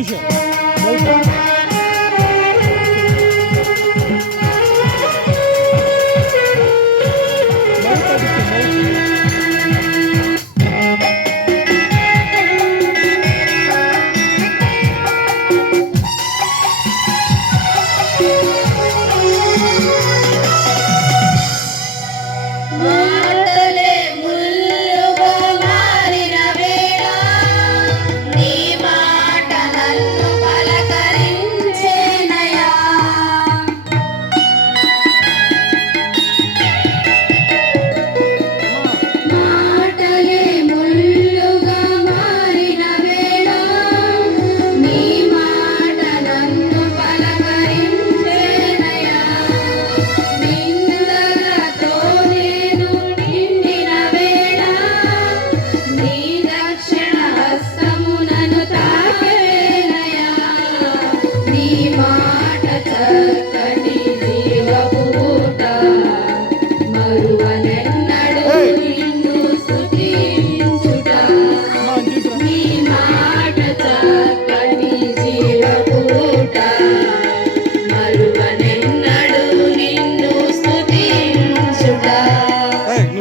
Motion.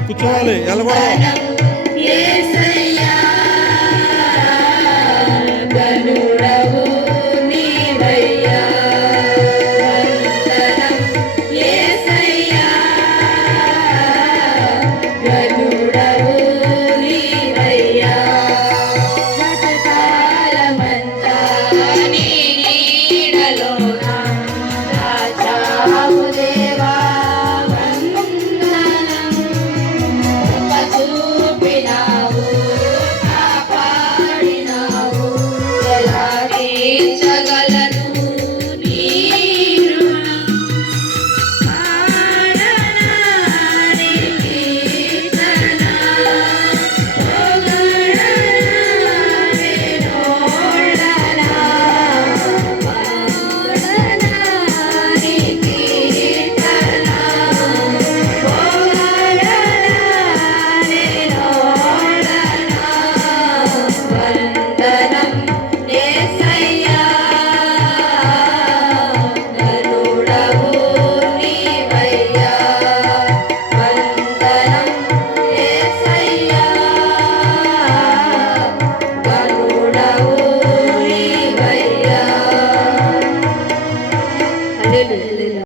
కూర్చోవాలి వెళ్ళకూడదు.